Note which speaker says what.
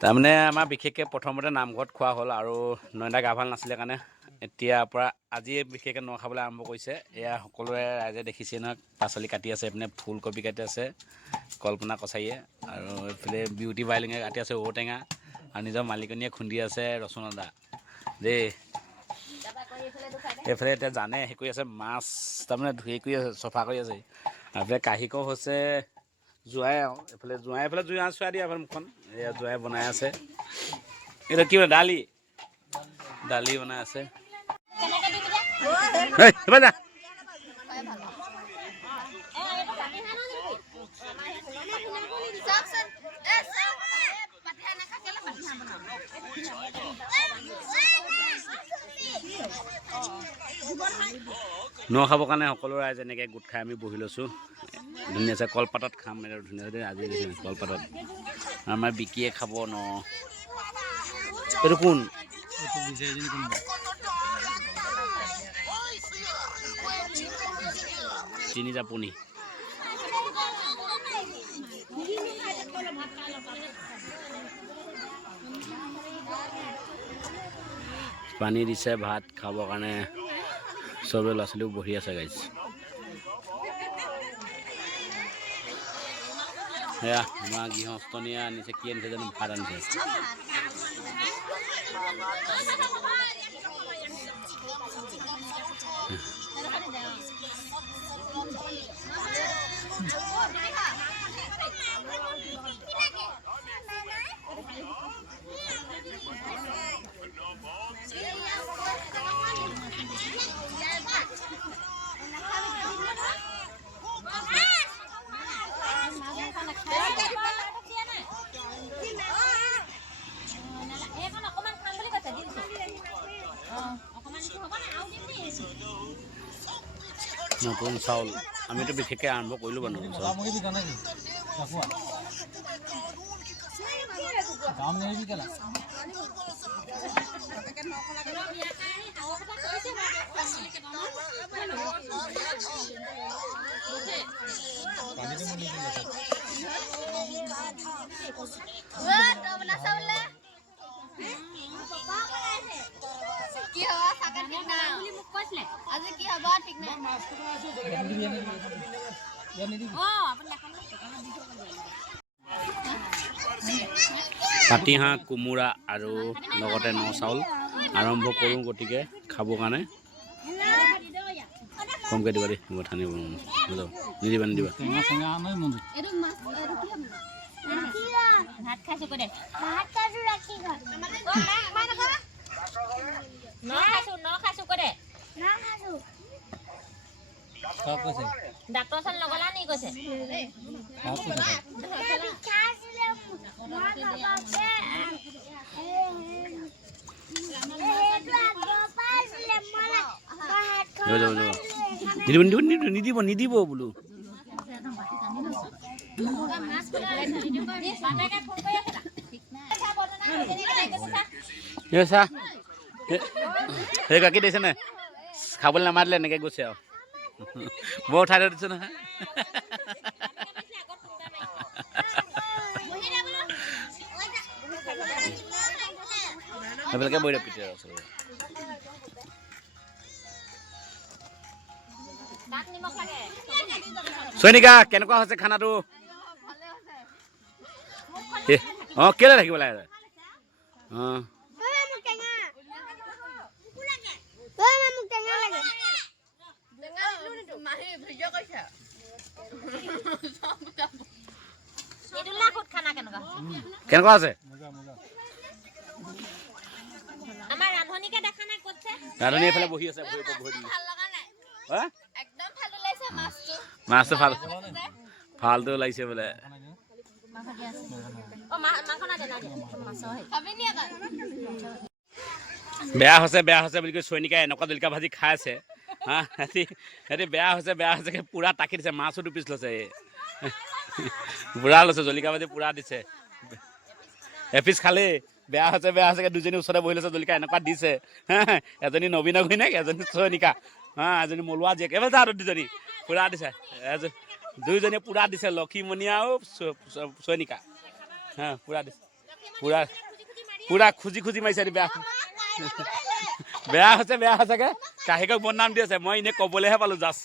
Speaker 1: তাৰমানে আমাৰ বিশেষকৈ প্ৰথমতে নামঘৰত খোৱা হ'ল আৰু নয়নদা গা ভালো নাছিলে কাৰণে এতিয়াৰ পৰা আজিয়ে বিশেষকৈ ন খাবলৈ আৰম্ভ কৰিছে। এয়া সকলোৱে ৰাইজে দেখিছে নহয়, পাচলি কাটি আছে, এইপিনে ফুলকবি কাটি আছে, কল্পনা কছাৰীয়ে আৰু এইফালে বিউটি বাইলিঙে কাটি আছে ঔটেঙা আৰু নিজৰ মালিকনীয়ে খুন্দি আছে ৰচুন আদা। দেই। এইফালে এতিয়া জানে, হেৰি কৰি আছে, মাছ তাৰমানে হেৰি কৰি আছে, চফা কৰি আছে। আৰু এইফালে কাহিকো হৈছে জোৱাই আৰু এইফালে জোৱাই এইফালে আঁচ চোৱাই দিয়া এইফালে মুখখন এয়া জোৱাই বনাই আছে এইটো কি দালি দালি বনাই আছে। ন খাবৰ কাৰণে সকলো ৰাইজ এনেকৈ গোট খাই আমি বহি লৈছোঁ ধুনীয়াছে কলপাতত খাম আৰু ধুনীয়াকৈ আজি কলপাতত। আমাৰ বিকিয়ে খাব ন। এইটো কোন? তিনি জাপনি। পানী দিছে ভাত খাবৰ কাৰণে। চবে ল'ৰা ছোৱালীও বহি আছে গাইছ সেয়া আমাৰ গৃহস্থনীয়ে আনিছে কি আনিছে জানো? ভাত আনিছে। নতুন চাউল। আমিতো বিশেষকৈ আৰম্ভ কৰিলোঁ বাৰু নতুন চাউল।
Speaker 2: কি হ'ব
Speaker 1: পাতিহাঁহ কোমোৰা আৰু লগতে ন চাউল আৰম্ভ কৰোঁ গতিকে খাবৰ কাৰণে। কমকৈ দিবা দেই মই ঠানি নিদিবা নিদিবা?
Speaker 2: ভাত খাইছো ন খাইছো ন খাইছো কৈ দে
Speaker 3: কাক কৈছে
Speaker 2: ডাক্তৰ ওচৰত নগলা নি কৈছে?
Speaker 1: নিদিব নিদিব নিদিব নিদিব বোলো। চা সেই গাখীৰ দিছে নে খাবলৈ নামাতিলে এনেকৈ গৈছে আৰু বৰ উঠাই থৈ নহয় সেইবিলাকে দিয়ক পিঠে আৰু চৈনিকা কেনেকুৱা হৈছে খানাটো অঁ কেলৈ থাকিব লাগে অঁ
Speaker 2: এইটো লাখত খানা কেনেকুৱা
Speaker 1: আছে? ৰান্ধনী এইফালে বহি আছে
Speaker 2: মাছটো
Speaker 1: ভালো ভালটো লাগিছে বোলে। বেয়া হৈছে বেয়া হৈছে বুলি কৈ চৈনিকাই এনেকুৱা ভাজি খাই আছে। হা বেয়া হৈছে বেয়া হৈছে পূৰা টাকি দিছে, মাছো দুপিচ লৈছে পূৰা লৈছে, জলকীয়া ভাজি পূৰা দিছে। এপিচ খালি, বেয়া হৈছে বেয়া হৈছে দুজনী ওচৰতে বহি লৈছে, জলকীয়া এনেকুৱা দিছে। এজনী নবীন ঘৈণীয়েক এজনী চৈনিকা হা, এজনী মলুৱা জীয়েক এইফালে যা দুজনী, পূৰা দিছে। এজ- দুইজনীয়ে পূৰা দিছে লক্ষীমণি আৰু চ- চ- চৈনিকা। হা, পূৰা দিছে। পুরা পুরা খুজি খুজি মাৰিছে বেয়া বেয়া হৈছে, বেয়া হৈছেগে কাহিকক বদনাম দি আছে, মই এনেই ক'বলৈহে পালোঁ, জাষ্ট।